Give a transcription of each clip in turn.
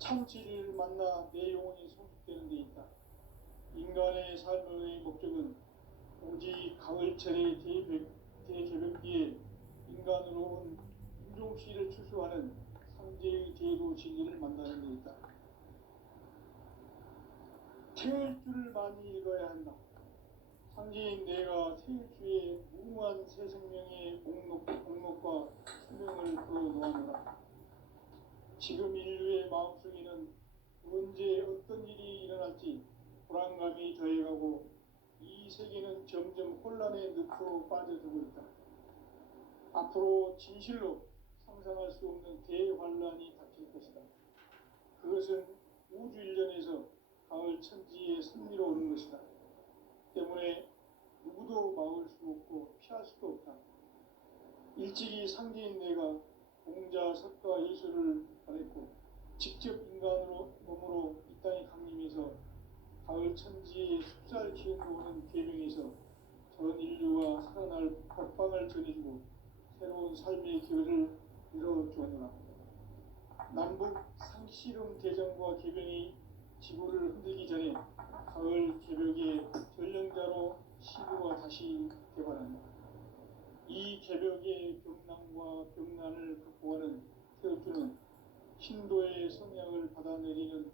참치를 만나 내 영혼이 성숙되는 데 있다. 인간의 삶의 목적은 오직 가을철의 대개벽기에 인간으로 온 인종씨를 추수하는 상제의 제도 진리를 만나는 데 있다. 태일주를 많이 읽어야 한다. 상제인 내가 태일주의 무궁한 새 생명의 목록과 수명을 풀어놓아노라. 지금 인류의 마음속에는 언제 어떤 일이 일어날지 불안감이 더해가고 이 세계는 점점 혼란의 늪으로 빠져들고 있다. 앞으로 진실로 상상할 수 없는 대환란이 닥칠 것이다. 그것은 우주 일련에서 가을 천지의 섭리로 오는 것이다. 때문에 누구도 막을 수 없고 피할 수도 없다. 일찍이 상제인 내가 공자, 석가, 예수를 보냈고 직접 인간으로 몸으로 이 땅에 강림해서 가을 천지의 숲살 기운으로 오는 계명에서 전 인류와 살아날 법방을 전해주고 새로운 삶의 기회를 열어주었노라. 남북 상씨름 대전과 개병이 지구를 흔들기 전에 가을 개벽의 전령자로 시구가 다시 개발한다. 이 개벽의 병난과 병난을 극복하는 태엽주는 신도의 성향을 받아내리는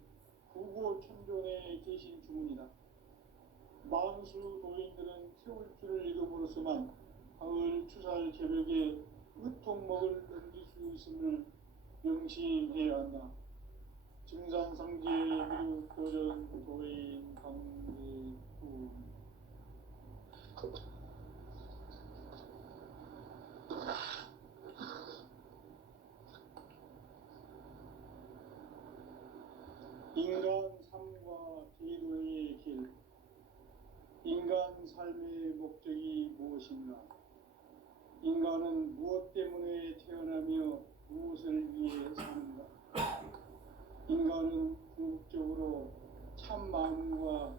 구고천존에 계신 주문이다. 만수 도인들은 태울주를 읽음으로써만 가을 추살 개벽의 으통먹을 넘길 수 있음을 명심해야 한다. 증산상제 미륵 도전 도인 강대구. 인간 삶과 제도의 길. 인간 삶의 목적이 무엇인가? 인간은 무엇 때문에 태어나며 무엇을 위해 사는가? 인간은 궁극적으로 참 마음과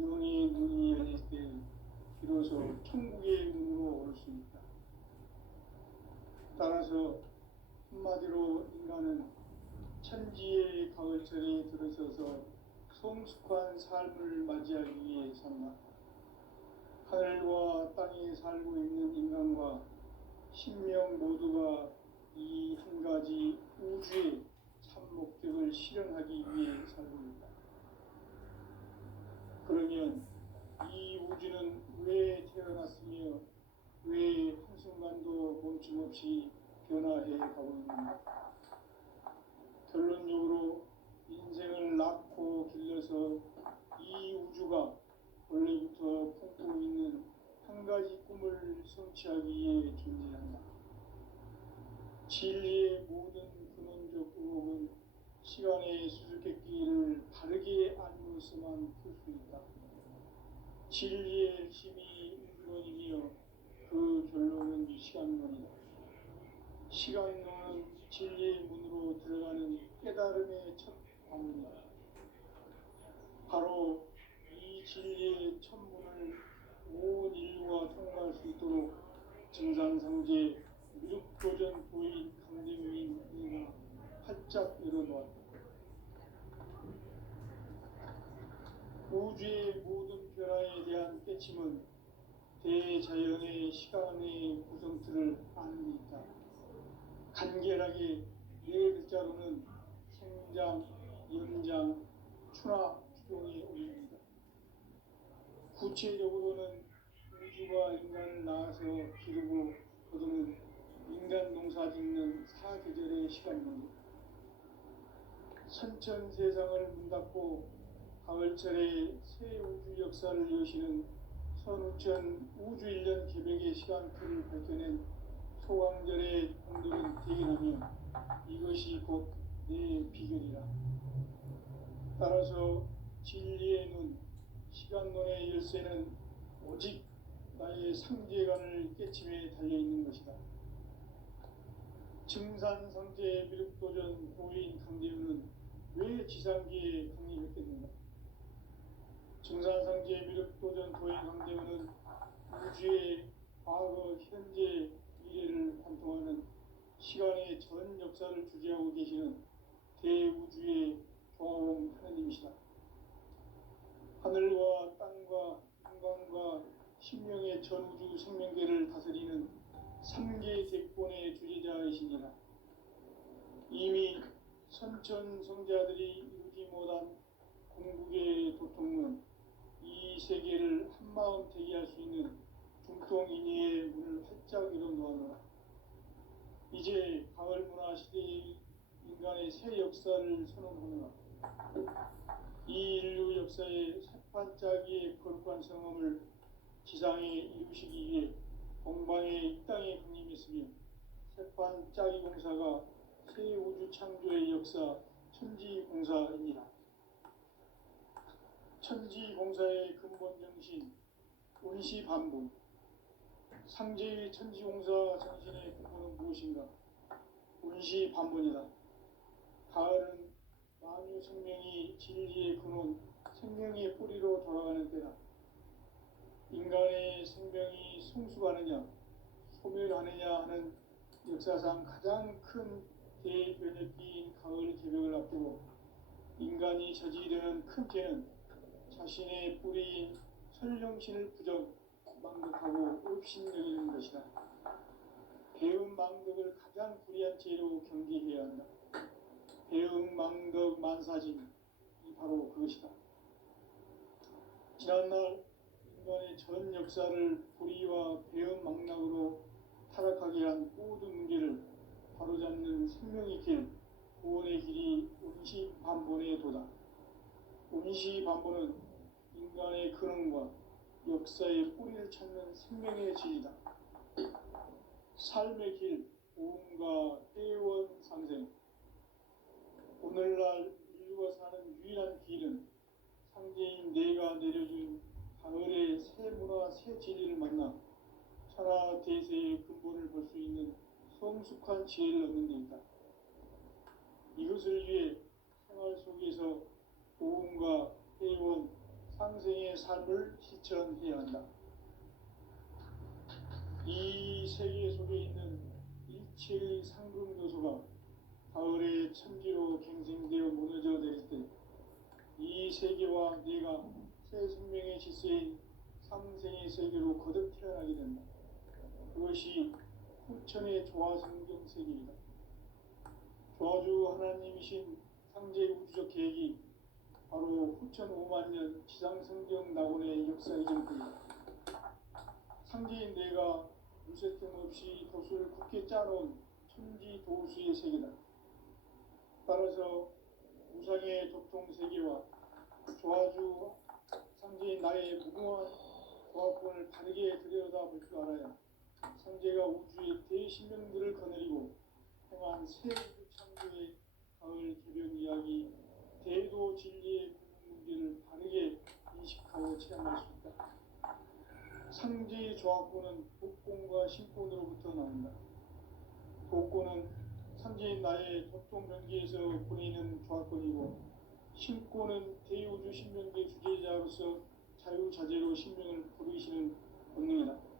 영의 눈이 열릴 때 비로소 천국의 문으로 오를 수 있다. 따라서 한마디로 인간은 천지의 가을철에 들어서서 성숙한 삶을 맞이하기 위해 산다. 하늘과 땅에 살고 있는 인간과 신명 모두가 이 한 가지 우주의 참 목적을 실현하기 위해 살고 있다. 그러면 이 우주는 왜 태어났으며 왜 한순간도 멈춤없이 변화해 가고 있는가? 결론적으로 인생을 낳고 길러서 이 우주가 원래부터 품고 있는 한 가지 꿈을 성취하기 위해 존재한다. 진리의 모든 근원적 의혹은 시간의 수수께끼를 바르게 알므로서만 풀 수 있다. 진리의 핵심이 인권이며 그 결론은 시간론이다. 시간론은 진리의 문으로 들어가는 깨달음의 첫 방문이다. 바로 이 진리의 천문을 온 인류가 통과할 수 있도록 증산상제 미륵도전 도인 강림인이가 활짝 열어놓았다. 우주의 모든 변화에 대한 깨침은 대자연의 시간의 구성틀을 아는 데 있다. 간결하게 네 글자로는 생장, 연장, 추나 추동이 올립니다. 구체적으로는 우주가 인간을 낳아서 기르고 거두는 인간 농사 짓는 사계절의 시간입니다. 선천 세상을 문 닫고 가을철에 새 우주 역사를 여시는 선우천 우주일년 개벽의 시간틀을 밝혀낸 소강절의 공들은 대견하며 이것이 곧 내 비결이라. 따라서 진리의 눈, 시간론의 열쇠는 오직 나의 상제관을 깨침에 달려있는 것이다. 증산상제 미륵도전 도인 강대우는 왜 지상기에 강림했겠는가? 증산상제 미륵도전 도인 강대우는 우주의 과거, 현재, 미래를 관통하는 시간의 전 역사를 주재하고 계시는 대우주의 선천 성자들이 이루지 못한 궁극의 도통은 이 세계를 한마음 되게 할 수 있는 중통인의의 문을 활짝 열어놓아노라. 이제 가을 문화 시대의 인간의 새 역사를 선언하노라. 이 인류 역사의 새반짝이의 거룩한 성험을 지상에 이루시기 위해 동방의 이 땅에 강림했으며 새반짝이 공사가 새 우주 창조의 역사 천지공사이니라. 천지공사의 근본 정신 운시반본. 상제의 천지공사 정신의 근본은 무엇인가? 운시반본이다. 가을은 만유 생명이 진리의 근원, 생명의 뿌리로 돌아가는 때다. 인간의 생명이 성숙하느냐, 소멸하느냐 하는 역사상 가장 큰 대변혁기인 가을 개벽을 앞두고 인간이 저지르는 큰 죄는 자신의 뿌리인 설령신을 망덕하고 업신여기는 것이다. 배음 망덕을 가장 불의한 죄로 경계해야 한다. 배음 망덕 만사진이 바로 그것이다. 지난날 인간의 전 역사를 불의와 배음 망락으로 타락하게 한 모든 문제를 바로잡는 생명의 길, 구원의 길이 운시반본의 도다. 운시반본은 인간의 근원과 역사의 뿌리를 찾는 생명의 진리다. 삶의 길, 보험과 회원 상생. 오늘날 인류가 사는 유일한 길은 상제인 내가 내려준 가을의 새 문화, 새 진리를 만나 천하 대세의 근본을 볼 수 있는 성숙한 지혜를 얻는 데 있다. 이것을 위해 생활 속에서 보험과 회원, 상생의 삶을 실천해야 한다. 이 세계 속에 있는 일체의 상금 요소가 가을의 천지로 갱생되어 무너져 내릴 때 이 세계와 내가 새 생명의 질서인 상생의 세계로 거듭 태어나게 된다. 그것이 후천의 조화성경 세계이다. 조화주 하나님이신 상제 우주적 계획이 바로 후천 5만 년 지상성경 낙원의 역사 이전입니다. 상제인 내가 물새틈 없이 돛을 굳게 짜놓은 천지 도수의 세계다. 따라서 우상의 도통 세계와 조화주 상제인 나의 무궁한 조합권을 바르게 들여다볼 줄 알아야 상제가 우주의 대신명들을 거느리고 행한 새 우주 창조의 가을 개변 이야기, 대도 진리의 문제를 바르게 인식하고 체험할 수 있다. 상제의 조합권은 독권과 신권으로부터 나온다. 독권은 상제인 나의 도통 경계에서 보내는 조합권이고, 신권은 대우주 신명계 주제자로서 자유자재로 신명을 부르시는 본능이다.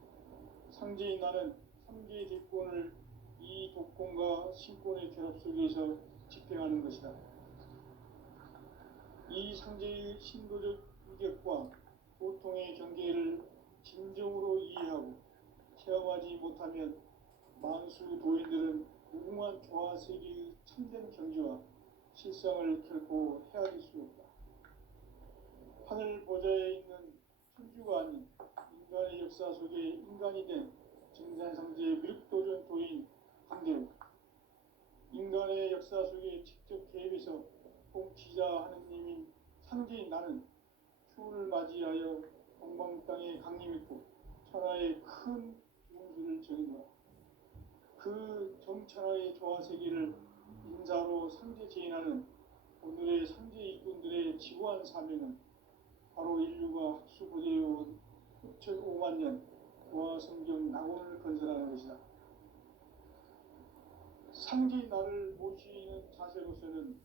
상제인 나는 3개의 대권을 이 독권과 신권의 결합 속에서 집행하는 것이다. 이 상제의 신도적 위격과 고통의 경계를 진정으로 이해하고 체험하지 못하면 만수 도인들은 무궁한 조화 세계의 참된 경지와 실상을 결코 헤아릴 수 없다. 하늘 보좌에 있는 천주가 아닌 인간의 역사 속에 인간이 된 증산상제의 밀도전 도인 강대우, 인간의 역사 속에 직접 개입해서 통치자 하느님인 상제인 나는 추운을 맞이하여 동방 땅에 강림했고 천하의 큰 운수를 정인 거야. 그 정천하의 조화 세계를 인사로 상제 제인하는 오늘의 상제 일꾼들의 지구한 사명은 바로 인류가 학수고대해온 후천 5만 년 조화 성경 낙원을 건설하는 것이다. 상제인 나를 모시는 자세로서는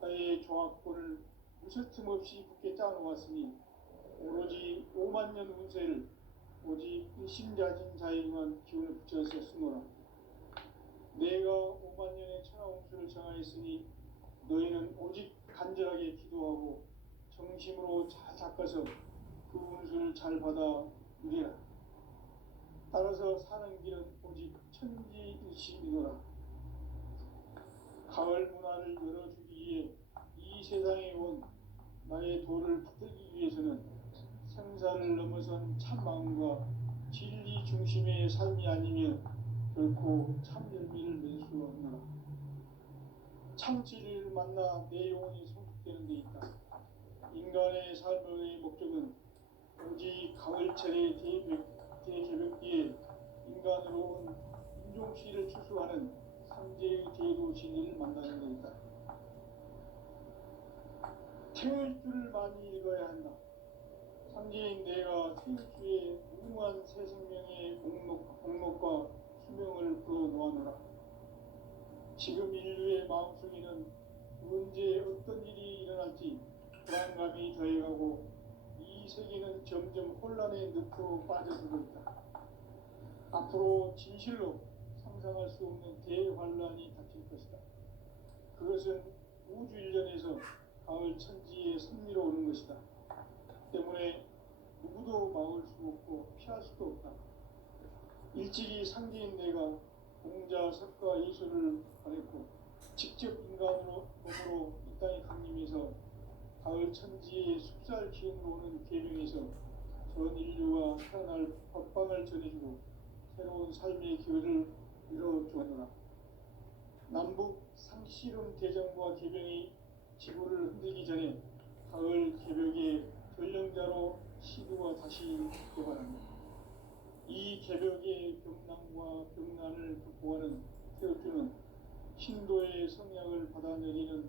나의 조합권을 무설틈 없이 굳게 짜놓았으니 오로지 5만 년 운세를 오직 일심자진 자에게만 기운을 붙여서 쓰노라. 내가 5만 년의 천하 운수를 정하였으니 너희는 오직 간절하게 기도하고 정심으로 잘 닦아서 그 운수를 잘 받아 누리라. 따라서 사는 길은 오직 천지일심이노라. 가을 문화를 열어 세상에 온 나의 도를 붙들기 위해서는 생사를 넘어선 참 마음과 진리 중심의 삶이 아니면 결코 참 열매를 맺을 수 없노라. 참 진리를 만나 내 영혼이 성숙되는 데 있다. 인간의 삶의 목적은 오직 가을철의 대개벽기에 인간으로 온 인종씨를 추수하는 상제의 제도 진리를 만나는 것이다. 태울 줄을 많이 읽어야 한다. 상제인 내가 태울주의 무궁한 새 생명의 목록과 수명을 풀어놓아노라. 지금 인류의 마음속에는 언제 어떤 일이 일어날지 불안감이 더해가고 이 세계는 점점 혼란의 늪으로 빠져들고 있다. 앞으로 진실로 상상할 수 없는 대환란이 닥칠 것이다. 그것은 우주 일련에서 가을 천지의 섭리로 오는 것이다. 때문에 누구도 막을 수 없고 피할 수도 없다. 일찍이 상제인 내가 공자, 석가, 예술을 보냈고 직접 인간으로 몸으로 이 땅에 강림해서 가을 천지의 숲살 기운으로 오는 계명에서 전 인류가 살아날 법방을 전해주고 새로운 삶의 기회를 이뤄주었노라. 남북 상씨름 대전과 계병이 지구를 흔들기 전에 가을 개벽의 전령자로 시두가 다시 개발합니다. 이 개벽의 병난과 병난을 극복하는 태울주는 신도의 성약을 받아 내리는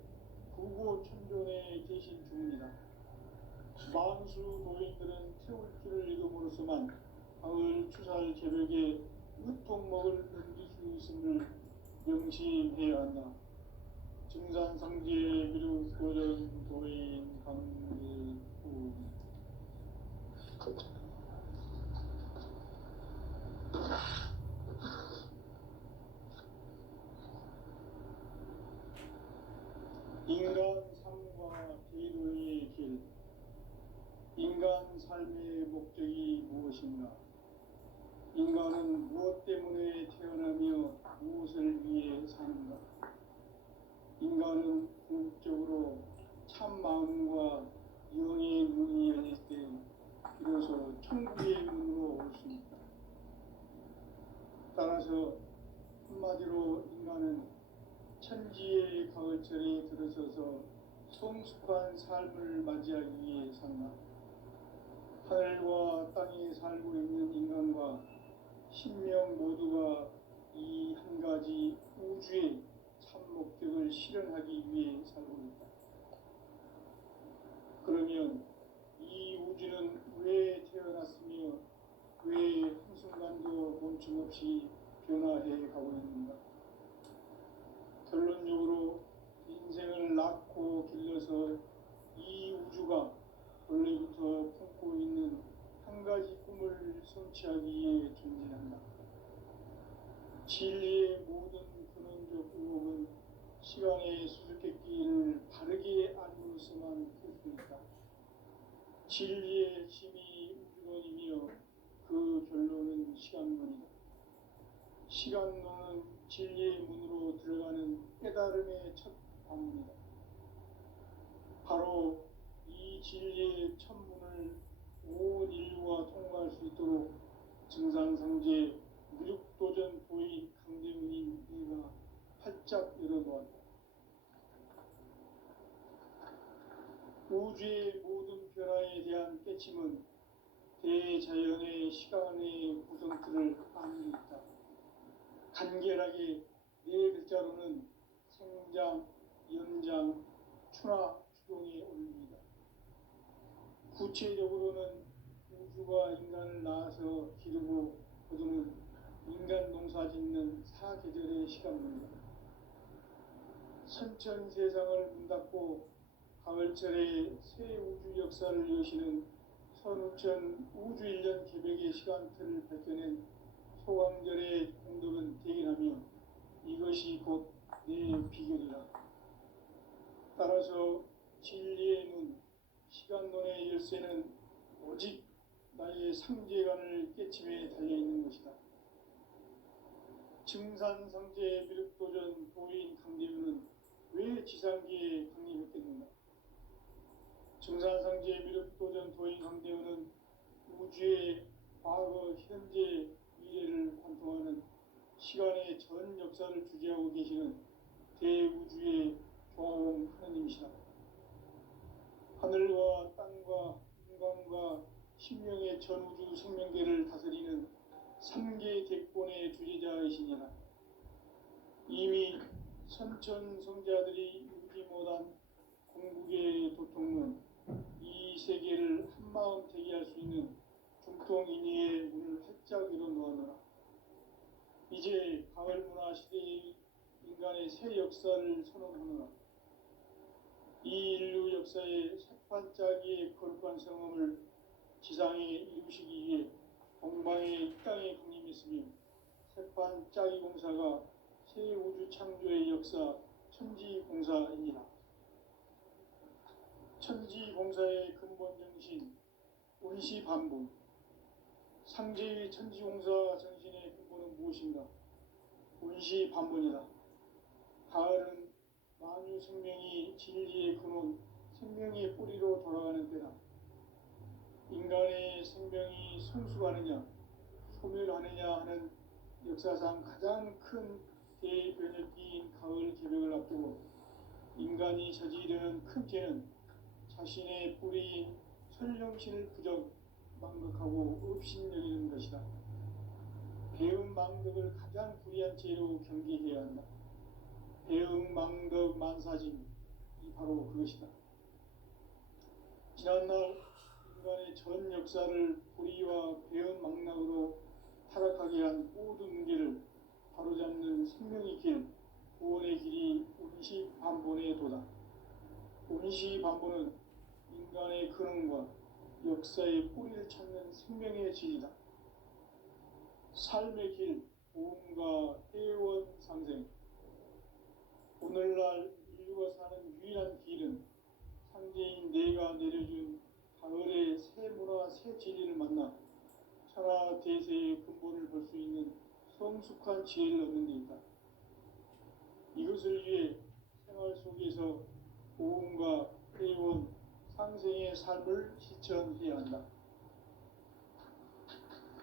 부고천존의 대신 중입니다. 만수 도인들은 태울주를 읽음으로써만 가을 추살 개벽에 으통먹을 넘길 수 있음을 명심해야 한다. 증산상제 미륵도전 도인 강대구 인간 삶과 기도의 길. 인간 삶의 목적이 무엇인가? 인간은 무엇 때문에 태어나며 무엇을 위해 사는가? 인간은 궁극적으로 참 마음과 영의 눈이 열릴 때 비로소 천국의 문으로 올 수 있다. 따라서 한마디로 인간은 천지의 가을철에 들어서서 성숙한 삶을 맞이하기 위해 산다. 하늘과 땅에 살고 있는 인간과 신명 모두가 이 한 가지 우주의 참 목적을 실현하기 위해 살고 있다. 그러면 이 우주는 왜 태어났으며 왜 한순간도 멈춤없이 변화해 가고 있는가? 결론적으로 인생을 낳고 길러서 이 우주가 원래부터 품고 있는 한 가지 꿈을 성취하기 위해 존재한다. 진리의 모든 근원적 의혹은 시간의 수수께끼를 바르게 알고서만 풀 수 있다. 진리의 핵심이 우주론이며 그 결론은 시간론이다. 시간론은 진리의 문으로 들어가는 깨달음의 첫 방문이다. 바로 이 진리의 첫 문을 온 인류가 통과할 수 있도록 증산상제 미륵도전 도인 강대문인 내가 활짝 열어놓았다. 우주의 모든 변화에 대한 깨침은 대자연의 시간의 구성틀을 아는 데 있다. 간결하게 네 글자로는 생장, 연장, 추나 추동에 올립니다. 구체적으로는 우주가 인간을 낳아서 기르고 거두는 인간 농사 짓는 사계절의 시간입니다. 선천 세상을 문 닫고 가을철에 새 우주 역사를 여시는 선우천 우주 1년 개벽의 시간틀을 밝혀낸 소강절의 공덕은 대견하며 이것이 곧 내 비결이라. 따라서 진리의 눈, 시간론의 열쇠는 오직 나의 상제관을 깨침에 달려있는 것이다. 증산상제 미륵도전 도인 강대우는 왜 지상기에 강림했겠는가? 증산상제 미륵도전 도인 황대현은 우주의 과거, 현재, 미래를 관통하는 시간의 전 역사를 주재하고 계시는 대우주의 조화용 하느님이시다. 하늘과 땅과 인간과 신명의 전우주 생명계를 다스리는 3계 대권의 주재자이시니라. 이미 선천성자들이 이루지 못한 공국의 도통은 이 세계를 한마음 되게 할 수 있는 중통인의의 문을 활짝 열어 놓았노라. 이제 가을 문화 시대의 인간의 새 역사를 선언하노라. 이 인류 역사의 새판짜기의 거룩한 성험을 지상에 이루시기 위해 동방의 이 땅에 강림했으며 새판짜기 공사가 새 우주 창조의 역사 천지공사입니다. 천지공사의 근본 정신 운시반복. 상제의 천지공사 정신의 근본은 무엇인가? 운시반복이다. 가을은 만유 생명이 진리의 근원, 생명의 뿌리로 돌아가는 때다. 인간의 생명이 성숙하느냐, 소멸하느냐 하는 역사상 가장 큰 대변혁기인 가을 개벽을 앞두고 인간이 저지르는 큰 죄는 자신의 뿌리인 설령신을 부정, 망극하고 업신여기는 것이다. 배음 망덕을 가장 불의한 죄로 경계해야 한다. 배음 망덕 만사짐이 바로 그것이다. 지난날 인간의 전 역사를 불의와 배음 망락으로 타락하게 한 모든 문제를 바로잡는 생명의 길, 구원의 길이 운시반본의 도다. 운시반본은 인간의 근원과 역사의 뿌리를 찾는 생명의 질이다. 삶의 길, 보험과 회원 상생. 오늘날 인류가 사는 유일한 길은 상제인 내가 내려준 가을의 새 문화, 새 진리를 만나 천하 대세의 근본을 볼 수 있는 성숙한 지혜를 얻는 데 있다. 이것을 위해 생활 속에서 보험과 회원, 상생의 삶을 실천해야 한다.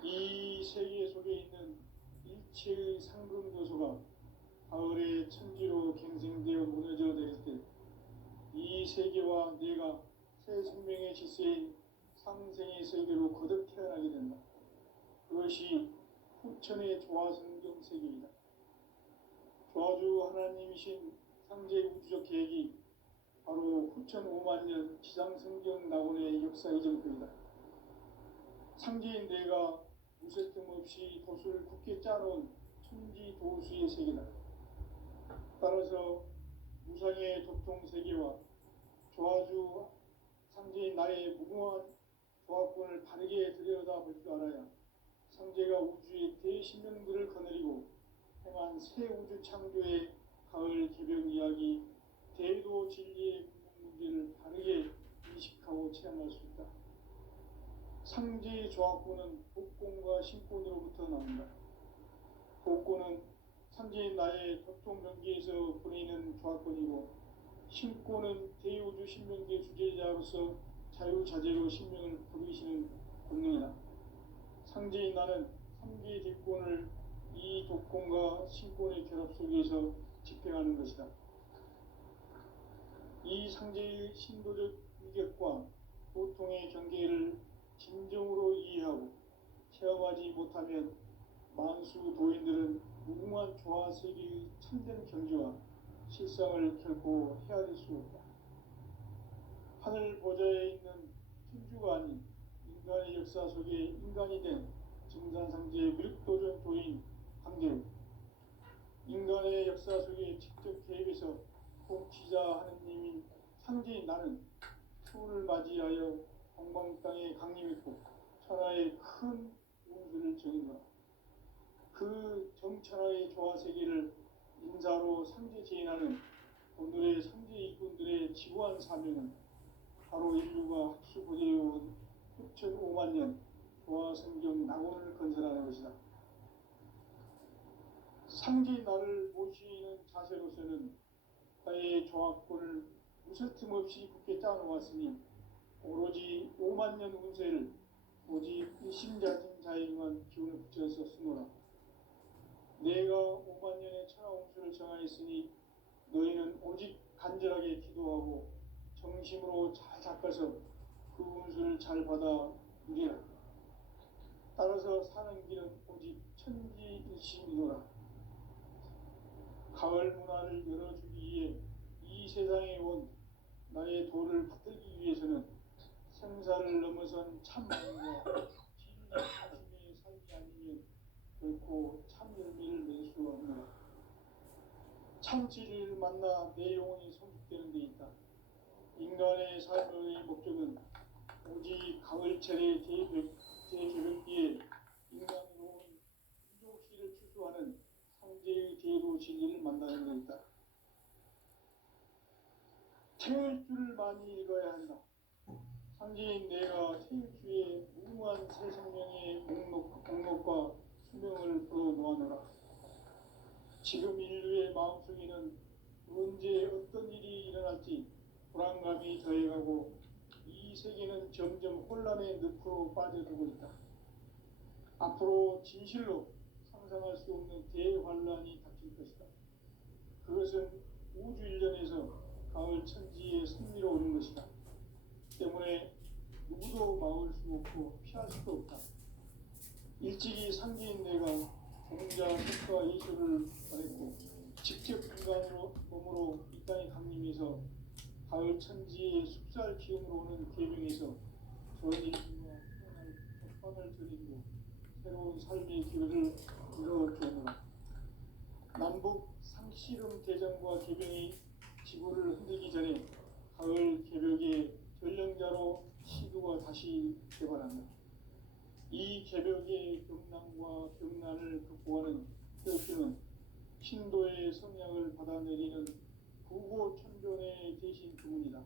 이 세계 속에 있는 일체의 상금 요소가 가을의 천지로 갱생되어 무너져 내릴 때 이 세계와 내가 새 생명의 질서인 상생의 세계로 거듭 태어나게 된다. 그것이 후천의 조화성경 세계이다. 조화주 하나님이신 상제 우주적 계획이 바로 후천 5만년 지상성경 낙원의 역사 이정표이다. 상제인 내가 무쇠 틈 없이 돛을 굳게 짜놓은 천지 도수의 세계다. 따라서 무상의 도통 세계와 조화주 상제인 나의 무궁한 조화권을 바르게 들여다볼 줄 알아야 상제가 우주의 대신령들을 거느리고 행한 새 우주 창조의 가을 개벽 이야기, 대도 진리의 근본 문제를 바르게 인식하고 체험할 수 있다. 상제의 조화권은 복권과 신권으로부터 나온다. 복권은 상제인 나의 도통 경계에서 보내는 조화권이고, 신권은 대우주 신명계 주제자로서 자유자재로 신명을 부르시는 권능이다. 상제인 나는 3계 대권을 이 독권과 신권의 결합 속에서 집행하는 것이다. 이 상제의 신도적 위격과 보통의 경계를 진정으로 이해하고 체험하지 못하면 만수 도인들은 무궁한 조화 세계의 참된 경지와 실상을 결코 헤아릴 수 없다. 하늘 보좌에 있는 천주가 아닌 인간의 역사 속에 인간이 된 증산상제 미륵도전 도인 황제우, 인간의 역사 속에 직접 개입해서 통치자 하느님인 상제인 나는 추운을 맞이하여 동방 땅에 강림했고 천하의 큰 운수를 정인노라. 그 정천하의 조화세계를 인사로 상제 제인하는 오늘의 상제 이군들의 지구한 사명은 바로 인류가 학수고대해온 6,500,000년 조화성경 낙원을 건설하는 것이다. 상제인 나를 모시는 자세로서는 나의 조화권을 무쇠 틈 없이 굳게 짜놓았으니 오로지 5만 년 운세를 오직 일심자진 자에게만 기운을 붙여서 쓰노라. 내가 5만 년의 천하 운수를 정하였으니 너희는 오직 간절하게 기도하고 정심으로 잘 닦아서 그 운수를 잘 받아 누리라. 따라서 사는 길은 오직 천지일심이노라. 가을 문화를 열어주기 위해 이 세상에 온 나의 도를 받들기 위해서는 생사를 넘어선 참마음과 진리 중심의 삶이 아니면 결코 참 열매를 낼 수 없노라. 참치를 만나 내 영혼이 성숙되는 데 있다. 인간의 삶의 목적은 오직 가을철의 대개벽기에 인간으로 온 인종씨를 추수하는 상제의 제도 진리를 만나는 데 있다. 태일주를 많이 읽어야 한다. 상제인 내가 태일주의 무궁한 새 생명의 목록과 수명을 풀어놓아노라. 지금 인류의 마음속에는 언제 어떤 일이 일어날지 불안감이 더해가고 이 세계는 점점 혼란의 늪으로 빠져들고 있다. 앞으로 진실로 상상할 수 없는 대환란이 닥칠 것이다. 그것은 우주 일련에서 가을 천지에 승리로 오는 것이다. 때문에 누구도 막을 수 없고 피할 수도 없다. 일찍이 상제인 내가 공자, 석가, 예수를 보냈고 직접 인간으로 몸으로 이 땅에 강림해서 가을 천지의 숲살 기운으로 오는 계명에서 전 인류와 협방을 드리고 새로운 삶의 기회를 이루어주노라. 남북 상씨름 대전과 계명이 지구를 흔들기 전에 가을 개벽의 전령자로 시도가 다시 개발한다. 이 개벽의 경난과 병난을 극복하는 태극기는 신도의 성향을 받아내리는 구고천존의 대신 주문이다.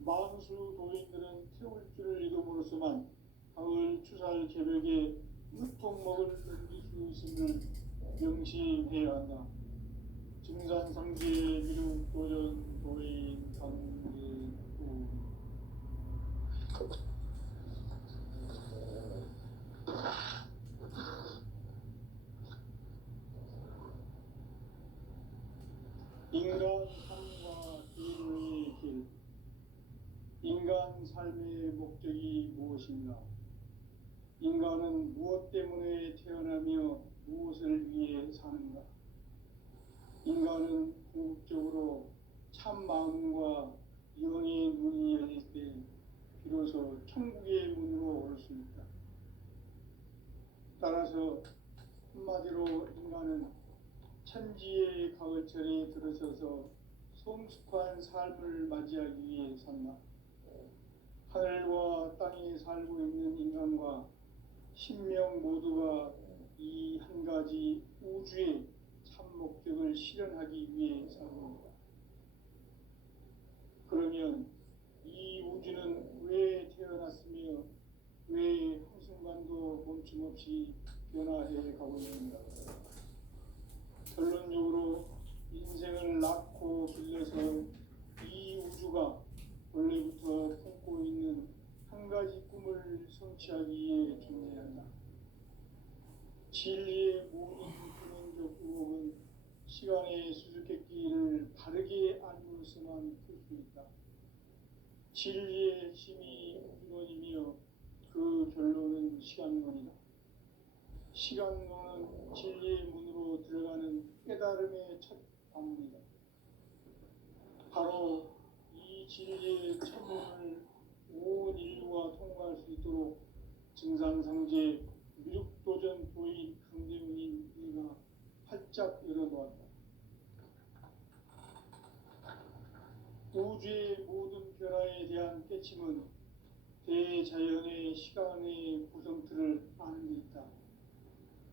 만수 도인들은 태울주를 읽음으로써만 가을 추살 개벽에 유통목을 넘길 수 있음을 명심해야 한다. 증산상제 미륵 도전 도인 강제구 인간 삶과 인류의 길. 인간 삶의 목적이 무엇인가? 인간은 무엇 때문에 태어나며 무엇을 위해 사는가? 인간은 궁극적으로 참 마음과 영의 문이 열릴 때 비로소 천국의 문으로 올 수 있다. 따라서 한마디로 인간은 천지의 가을철에 들어서서 성숙한 삶을 맞이하기 위해 산다. 하늘과 땅에 살고 있는 인간과 신명 모두가 이 한 가지 우주의 참 목적을 실현하기 위해 살고 있다. 그러면 이 우주는 왜 태어났으며 왜 한순간도 멈춤없이 변화해 가고 있는가? 결론적으로 인생을 낳고 길러서 이 우주가 원래부터 품고 있는 한 가지 꿈을 성취하기 위해 존재한다. 진리의 모든 근원적 의혹은 시간의 수수께끼를 바르게 알고서만 풀 수 있다. 진리의 힘이 근원이며 그 결론은 시간론이다. 시간론은 진리의 문으로 들어가는 깨달음의 첫 방문이다. 바로 이 진리의 첫 문을 온 인류가 통과할 수 있도록 증산상제 미륵도전 도인 강대문인 이가 활짝 열어놓았다. 우주의 모든 변화에 대한 깨침은 대자연의 시간의 구성틀을 아는 데 있다.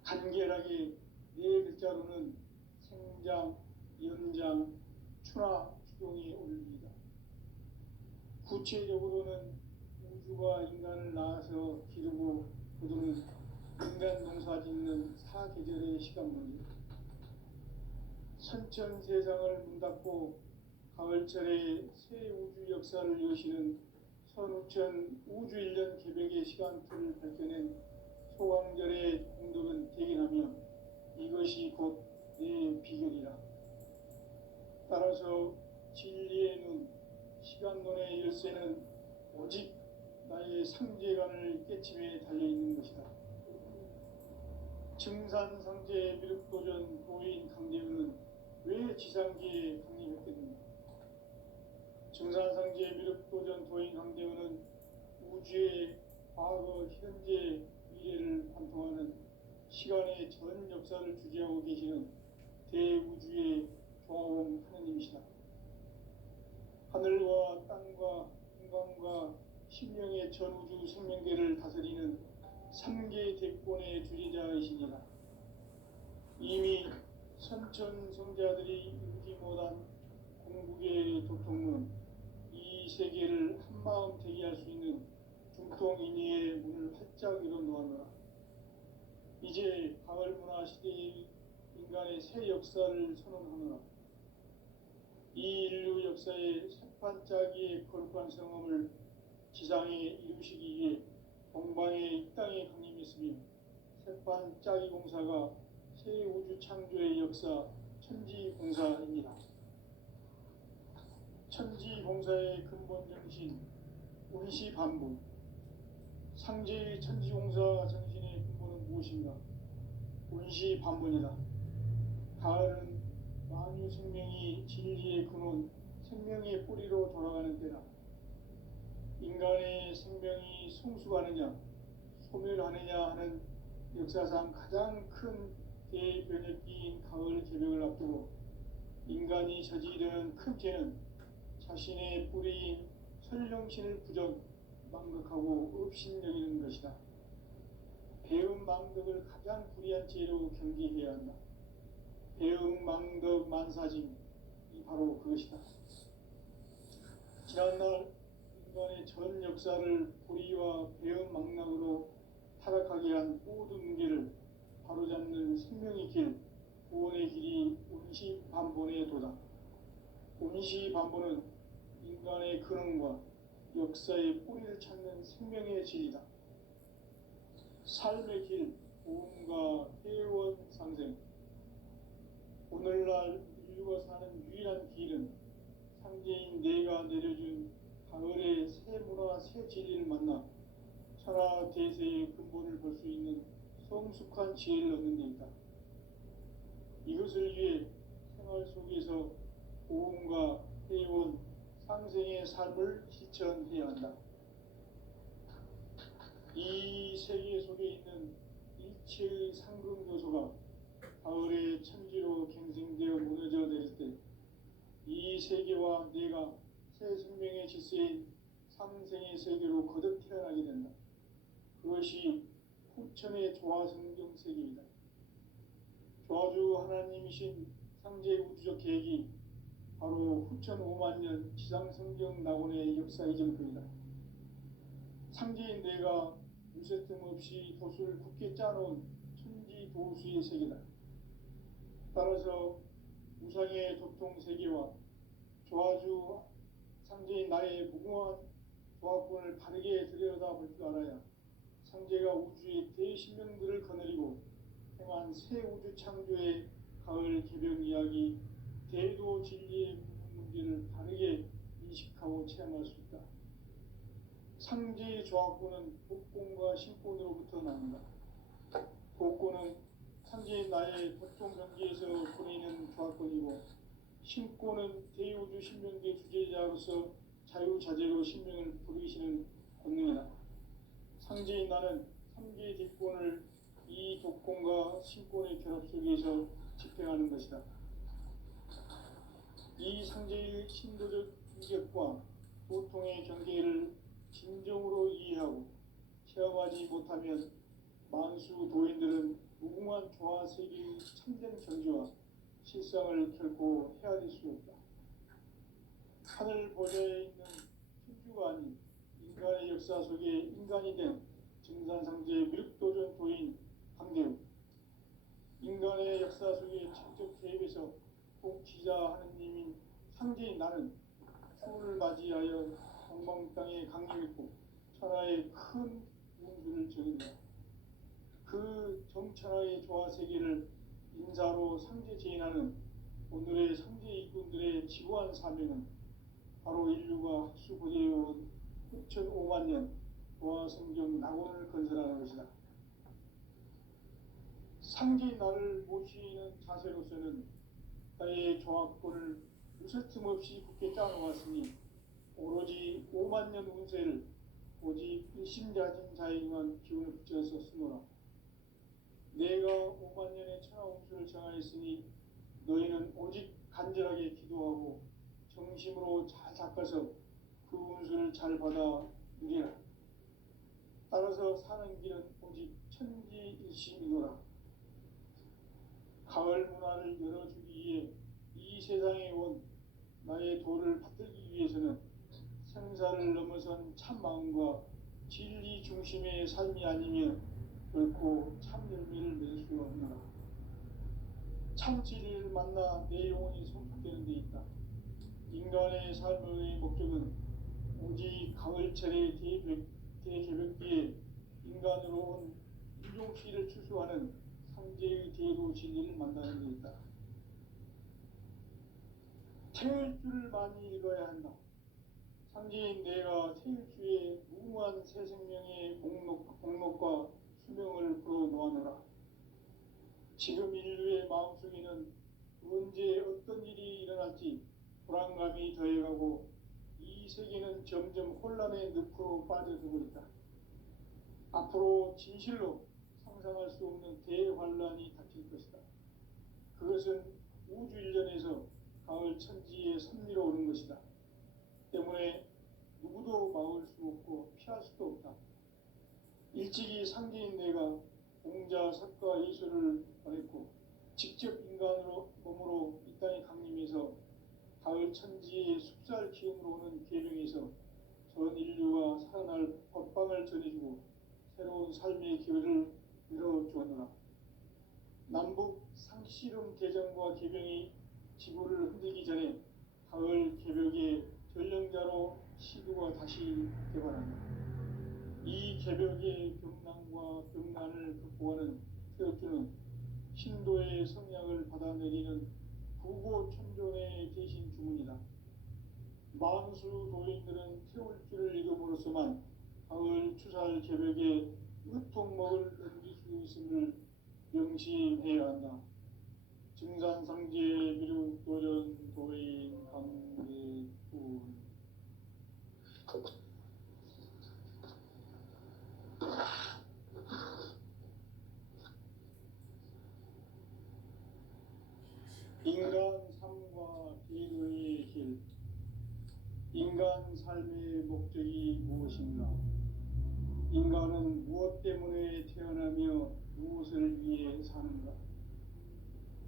간결하게 네 글자로는 생장, 연장, 추나 추동의 원리이다. 구체적으로는 우주가 인간을 낳아서 기르고 거두는 인간 농사 짓는 사계절의 시간문이다. 선천 세상을 문 닫고 가을철에 새 우주 역사를 여시는 선우천 우주일년 개벽의 시간표를 밝혀낸 소강절의 공덕은 대견하며 이것이 곧 내 비결이라. 따라서 진리의 눈, 시간론의 열쇠는 오직 나의 상제관을 깨침에 달려있는 것이다. 증산상제 미륵도전 도인 강대우는 왜 지상기에 강림했겠는가? 증산상제 미륵도전 도인 강대우는 우주의 과거, 현재, 미래를 관통하는 시간의 전 역사를 주재하고 계시는 대우주의 조화원 하느님이시다. 하늘과 땅과 인간과 신명의 전우주 생명계를 다스리는 3개 대권의 주제자이시니라. 이미 선천성자들이 이루지 못한 공국의 도통은 이 세계를 한마음 대기할 수 있는 중통인의의 문을 활짝 열어 놓았노라. 이제 가을 문화 시대의 인간의 새 역사를 선언하노라. 이 인류 역사의 새판짜기의 거룩한 성험을 지상에 이루시기 위해 동방의 이 땅에 강림했으며 새판짜기 공사가 새 우주 창조의 역사 천지공사입니다. 천지공사의 근본 정신 운시반복. 상제의 천지공사 정신의 근본은 무엇인가? 운시반복이다. 가을은 만유 생명이 진리의 근원, 생명의 뿌리로 돌아가는 때다. 인간의 생명이 성숙하느냐, 소멸하느냐 하는 역사상 가장 큰 대변혁기인 가을 개벽을 앞두고 인간이 저지르는 큰 죄는 자신의 뿌리인 설령신을 부정, 망덕하고 업신여기는 것이다. 배음 망덕을 가장 불의한 죄로 경계해야 한다. 배음 망덕 만사짐이 바로 그것이다. 지난날 인간의 전 역사를 불의와 배음 망락으로 타락하게 한 모든 문제를 바로잡는 생명의 길, 구원의 길이 운시반본의 도다. 운시반본은 인간의 근원과 역사의 뿌리를 찾는 생명의 진리다. 삶의 길, 보험과 회원 상생. 오늘날 인류가 사는 유일한 길은 상제인 내가 내려준 가을의 새 문화, 새 진리를 만나 천하 대세의 근본을 볼 수 있는 성숙한 지혜를 얻는 데 있다. 이것을 위해 생활 속에서 보험과 회원, 상생의 삶을 실천해야 한다. 이 세계 속에 있는 일체의 상금 요소가 가을의 천지로 갱생되어 무너져 내릴 때 이 세계와 내가 새 생명의 질서인 상생의 세계로 거듭 태어나게 된다. 그것이 후천의 조화성경 세계이다. 조화주 하나님이신 상제 우주적 계획이 바로 후천 5만년 지상성경 낙원의 역사 이정표이다. 상제인 내가 무쇠뜸 없이 도수를 굳게 짜놓은 천지도수의 세계다. 따라서 우상의 도통 세계와 조화주 상제인 나의 무궁한 조화권을 바르게 들여다볼 줄 알아야 상제가 우주의 대신명들을 거느리고 행한 새 우주 창조의 가을 개벽 이야기, 대도 진리의 문제를 바르게 인식하고 체험할 수 있다. 상제의 조화권은 복권과 신권으로부터 나온다. 복권은 상제인 나의 도통 경계에서 보내는 조화권이고, 신권은 대우주 신명계 주제자로서 자유자재로 신명을 부르시는 권능이다. 상제인 나는 3개의 뒷권을 이 독권과 신권의 결합 속에서 집행하는 것이다. 이 상제의 신도적 인격과 보통의 경계를 진정으로 이해하고 체험하지 못하면 만수 도인들은 무궁한 조화 세계의 참된 경지와 실상을 결코 헤아릴 수 없다. 하늘 보좌에 있는 천주가 아닌 인간의 역사 속에 인간이 된 증산상제 미륵도전 도인 강대우. 인간의 역사 속에 직접 개입해서 통치자 하느님인 상제인 나는 추운을 맞이하여 동방 땅에 강림했고 천하의 큰 운수를 정했다. 그 정천하의 조화 세계를 인사로 상제 제인하는 오늘의 상제 일꾼들의 지고한 사명은 바로 인류가 학수고대해온 6,500만 년 도화 성경 낙원을 건설하는 것이다. 상제의 나를 모시는 자세로서는 나의 조합권을 무설틈 없이 굳게 짜놓았으니 오로지 5만 년 운세를 오직 일심자진 자에게만 기운을 붙여서 쓰노라. 내가 5만 년의 천하 운수를 정하였으니 너희는 오직 간절하게 기도하고 정심으로 잘 닦아서 그 운수를 잘 받아 누리라. 따라서 사는 길은 오직 천지일심이노라. 가을 문화를 열어주기 위해 이 세상에 온 나의 도를 받들기 위해서는 생사를 넘어선 참 마음과 진리 중심의 삶이 아니면 결코 참 열매를 맺을 수 없노라. 참 진리를 만나 내 영혼이 성숙되는 데 있다. 인간의 삶의 목적은 오직 가을철의 대개벽기에 인간으로 온 인종시를 추수하는 상제의 대도 진리를 만나는 데 있다. 태일주를 많이 읽어야 한다. 상제인 내가 태일주의 무궁한 새 생명의 공록과 수명을 불어놓아노라. 지금 인류의 마음속에는 언제 어떤 일이 일어날지 불안감이 더해가고 이 세계는 점점 혼란의 늪으로 빠져들고 있다. 앞으로 진실로 상상할 수 없는 대환란이 닥칠 것이다. 그것은 우주 일련에서 가을 천지의 섭리로 오는 것이다. 때문에 누구도 막을 수 없고 피할 수도 없다. 일찍이 상제인 내가 공자, 석가, 예수를 보냈고 직접 인간으로 몸으로 이 땅에 강림해서 가을 천지의 숲살 기운으로 오는 계명에서 전 인류가 살아날 법방을 전해주고 새로운 삶의 기회를 열어주었노라. 남북 상씨름 대전과 계병이 지구를 흔들기 전에 가을 개벽의 전령자로 시도가 다시 개발한다. 이 개벽의 병난과 병난을 극복하는 태엽주는 신도의 성향을 받아내리는 부고천존의 대신 주문이다. 만수 도인들은 태울주를 읽음으로써만 가을 추살 개벽에 으통먹을 넘길 수 있음을 명심해야 한다. 증산상제 미륵도전 도인 강대군. 인간 삶과 기도의 길. 인간 삶의 목적이 무엇인가? 인간은 무엇 때문에 태어나며 무엇을 위해 사는가?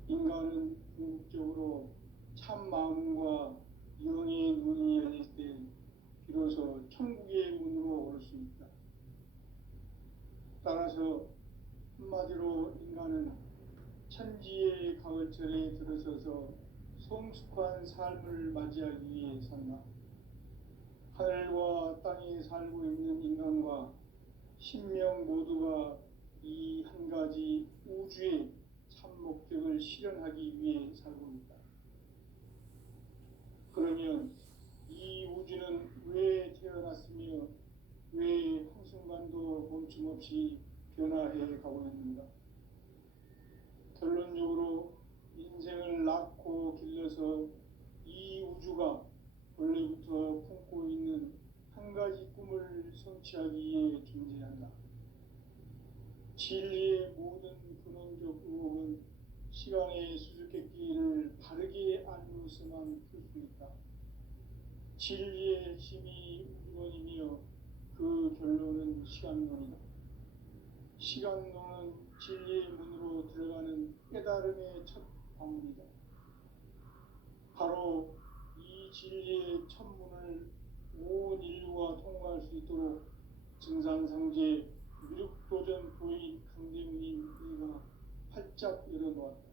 인간은 궁극적으로 참 마음과 영의 문이 열릴 때 비로소 천국의 문으로 올 수 있다. 따라서 한마디로 인간은 천지의 가을철에 들어서서 성숙한 삶을 맞이하기 위해 산다. 하늘과 땅에 살고 있는 인간과 신명 모두가 이 한 가지 우주의 참 목적을 실현하기 위해 살고 있다. 그러면 이 우주는 왜 태어났으며 왜 한순간도 멈춤없이 변화해 가고 있는가? 결론적으로 인생을 낳고 길러서 이 우주가 원래부터 품고 있는 한 가지 꿈을 성취하기 위해 존재한다. 진리의 모든 근원적 의혹은 시간의 수수께끼를 바르게 알므로서만 풀 수 있다. 진리의 핵심이 우주론이며 그 결론은 시간론이다. 시간론은 진리의 문으로 들어가는 깨달음의 첫 방문이다. 바로 이 진리의 첫 문을 온 인류가 통과할 수 있도록 증산상제 미륵도전 도인 강대문인 이가 활짝 열어놓았다.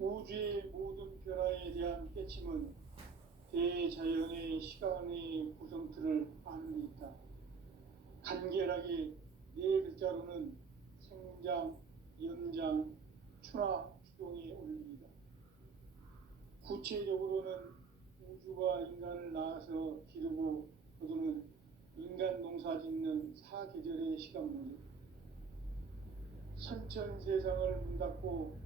우주의 모든 변화에 대한 깨침은 대자연의 시간의 구성틀을 아는 데 있다. 간결하게 네 글자로는 생장, 연장, 추나 추동에 올립니다. 구체적으로는 우주가 인간을 낳아서 기르고 거두는 인간 농사 짓는 사계절의 시간문제, 선천 세상을 문 닫고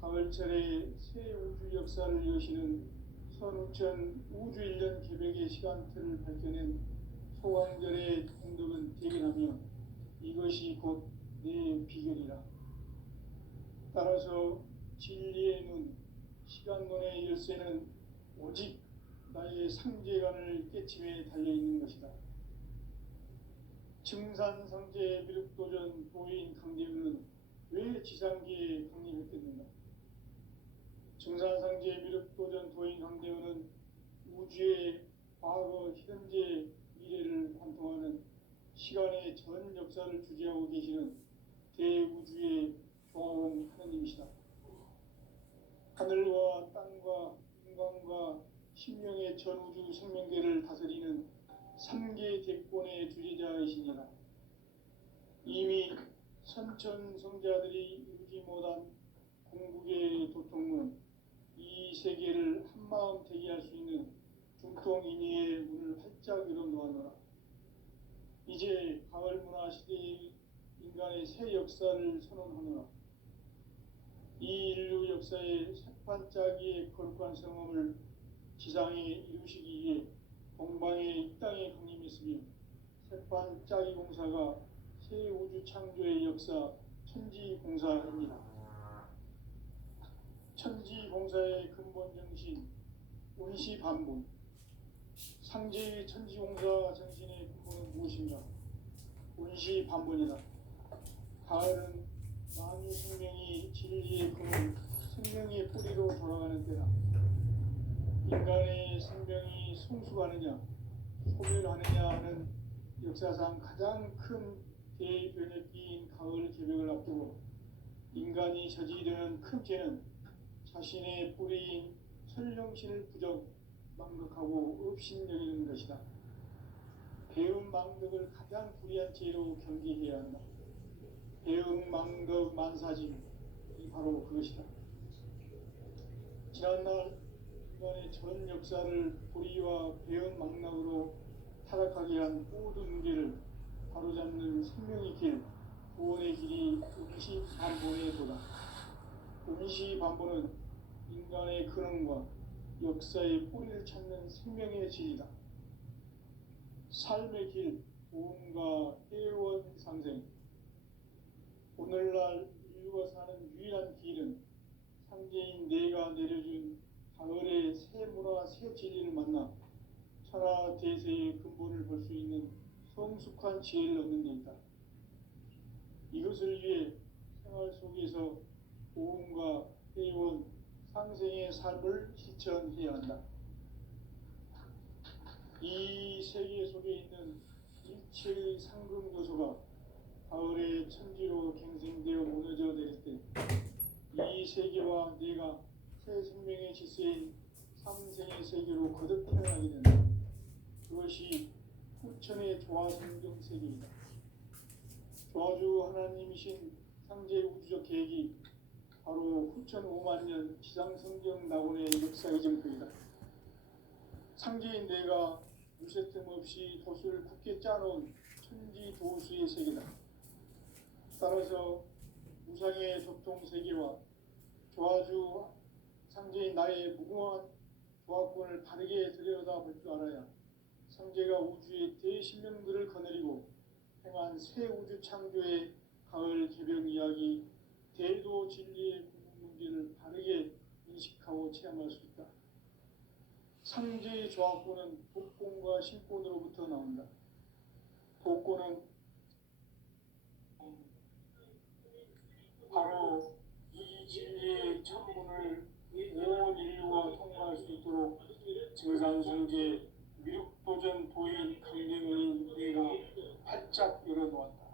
가을철에 새 우주 역사를 여시는 선우천 우주 1년 개벽의 시간틀을 밝혀낸 소강절의 공덕은 대견하며 이것이 곧 내 비결이라. 따라서 진리의 눈, 시간론의 열쇠는 오직 나의 상제관을 깨침에 달려있는 것이다. 증산상제 미륵도전 도인 강제우는 왜 지상계에 강림했겠는가? 증산상제 미륵도전 도인 강제우는 우주의 과거, 현재, 미래를 관통하는 시간의 전 역사를 주재하고 계시는 대우주의 조화원 하느님이시다. 하늘과 땅과 인간과 신명의 전우주 생명계를 다스리는 3계 대권의 주재자이시니라. 이미 선천성자들이 이루지 못한 궁극의 도통문, 이 세계를 한마음 대기할 수 있는 중통인의의 문을 활짝 열어놓았노라. 이제 가을 문화 시대의 인간의 새 역사를 선언하노라. 이 인류 역사의 새판짜기의 거룩한 성험을 지상에 이루시기 위해 동방의 이 땅에 강림했으며 새판짜기 공사가 새 우주 창조의 역사 천지공사입니다. 천지공사의 근본 정신 운시반본, 상제의 천지공사 정신의 근본은 무엇인가? 운시반본이다. 가을은 만유 생명이 진리의 근원, 생명의 뿌리로 돌아가는 때다. 인간의 생명이 성숙하느냐, 소멸하느냐 하는 역사상 가장 큰 대변혁기인 가을 개벽을 앞두고 인간이 저지르는 큰 죄는 자신의 뿌리인 설령신을 부정, 망극하고 업신여기는 것이다. 배움 망덕을 가장 불의한 죄로 경계해야 한다. 배움 망덕 만사짐이 바로 그것이다. 지난날 인간의 전 역사를 불의와 배움 망락으로 타락하게 한 모든 문제를 바로잡는 생명의 길, 구원의 길이 음시반본의 도다. 음시반본은 인간의 근원과 역사의 뿌리를 찾는 생명의 진리다. 삶의 길, 도움과 회원 상생. 오늘날 인류가 사는 유일한 길은 상제인 내가 내려준 가을의 새 문화, 새 진리를 만나 천하 대세의 근본을 볼 수 있는 성숙한 지혜를 얻는 데 있다. 이것을 위해 생활 속에서 도움과 회원, 상생의 삶을 실천해야 한다. 이 세계 속에 있는 일체의 상금 요소가 가을의 천지로 갱생되어 무너져 내릴 때 이 세계와 내가 새 생명의 질서인 삼생의 세계로 거듭 태어나게 된다. 그것이 후천의 조화성경 세계이다. 조화주 하나님이신 상제 우주적 계획이 바로 후천 5만 년 지상성경 낙원의 역사의 정토이다. 상제인 내가 무쇠틈 없이 도수를 굳게 짜놓은 천지 도수의 세계다. 따라서 무상의 적통 세계와 조화주 상제인 나의 무궁한 조화권을 바르게 들여다볼 줄 알아야 상제가 우주의 대신령들을 거느리고 행한 새 우주 창조의 가을 개벽 이야기, 대도 진리의 궁극 문제를 바르게 인식하고 체험할 수 있다. 상제의 조화권은 독권과 신권으로부터 나온다. 독권은 바로 이 진리의 천문을 온 인류가 통과할 수 있도록 증산상제 미륵도전 도인 강림의 내가 활짝 열어놓았다.